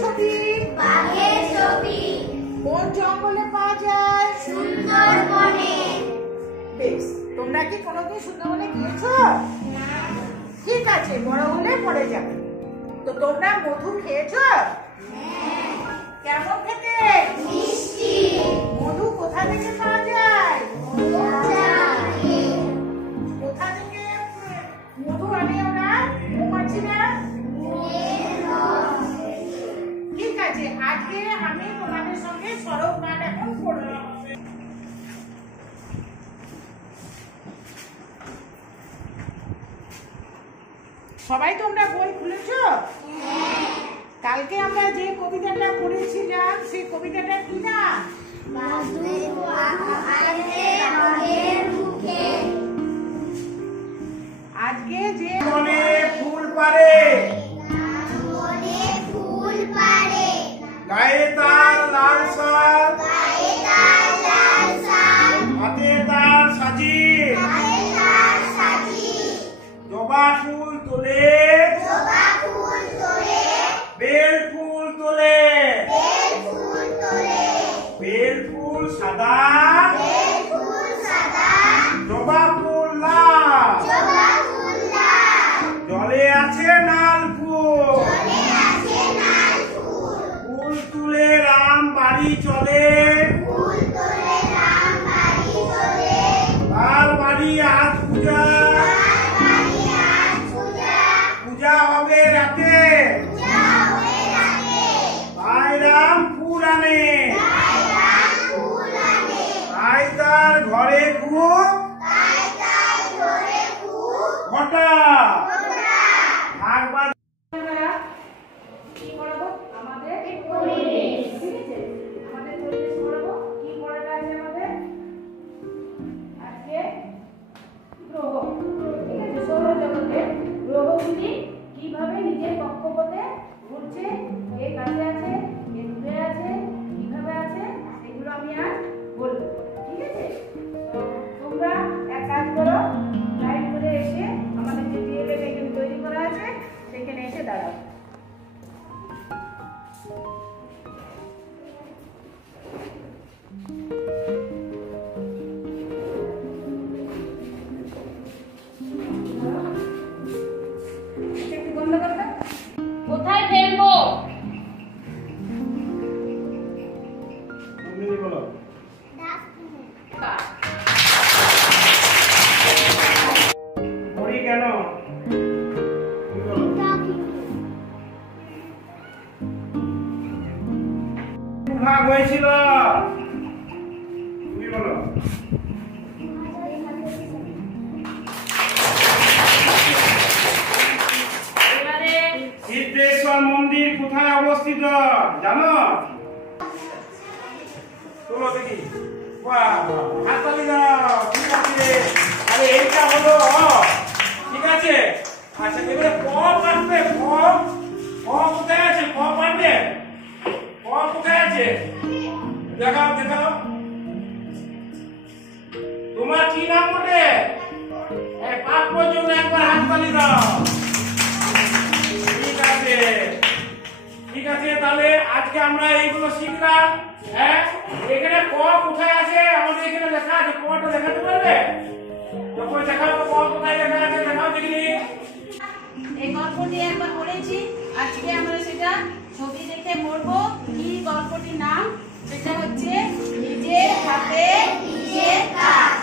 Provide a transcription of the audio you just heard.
ছবি বাঘের ছবি কোন জঙ্গলে পাওয়া যায়? সুন্দরবনে। বেশ, তোমরা কি কোনোদিন সুন্দরবনে গিয়েছো? না। ঠিক আছে, বড় হলে পরে যাবে। তো তোমরা মধু খেয়েছো? হ্যাঁ। কেমন খেতে? মিষ্টি। মধু কোথা থেকে পাওয়া যায়? কোথা থেকে মধু আনে ওরা? মৌমাছিরা? ঠিক আছে, আজকে আমি তোমাদের সঙ্গে সড়ক গান এখন করব। সবাই তোমরা বই খুলেছো? কালকে আমরা যে কবিতাটা পড়েছিলাম সেই কবিতাটা কি না? আজকে যে ফুল পারে গায়ে তার লাল শাল হাতে তার সাজি জবা ফুল তোলে বেল ফুল তোলে বেল ফুল সাদা জবা ফুল লাল জলে আছে নাল ফুল ফুল তুলে রাম বাড়ি চলে তার বাড়ি আজ পূজা পূজা হবে রাতে তাই রাম ফুল আনে তাই তার ঘরে খুব ঘটা থাকবার কিভাবে নিজের কক্ষপথে ঘুরছে, কে কাছে আছে, কে দূরে আছে, কিভাবে আছে, সেগুলো আমি আর বলবো। ঠিক আছে, তো তোমরা এক কাজ করো, লাইন করে এসে আমাদের যে ডিএলএড এখানে তৈরি করা আছে সেখানে এসে দাঁড়াও। কোথায় ফেলবো? কেন ভাগ হয়েছিল তুমি বলো। সিদ্ধেশ্বর মন্দির কোথায় অবস্থিত জানো? চলো দেখি। হাততালি দাও। ঠিক আছে, আরে এইটা হলো ঠিক আছে। আচ্ছা, এবারে ক পারবে? ক কোথায় আছে? ক পারবে? ক কোথায় আছে? দেখাও দেখাও। তোমার কি নাম বলে? পাঁচ পর্যন্ত একবার হাততালি দাও। ঠিক আছে, তাহলে আজকে আমরা এইগুলো শিখলাম। হ্যাঁ, এখানে ক কোথায় আছে আমাদের এখানে লেখা আছে। কটা দেখাতে পারবে? যখন দেখাও ক কোথায় লেখা আছে দেখাও দেখি। এই গল্পটি একবার পড়েছি, আজকে আমরা সেটা ছবি দেখে পড়বো। কি গল্পটির নাম? সেটা হচ্ছে নিজের হাতে নিজের কাজ।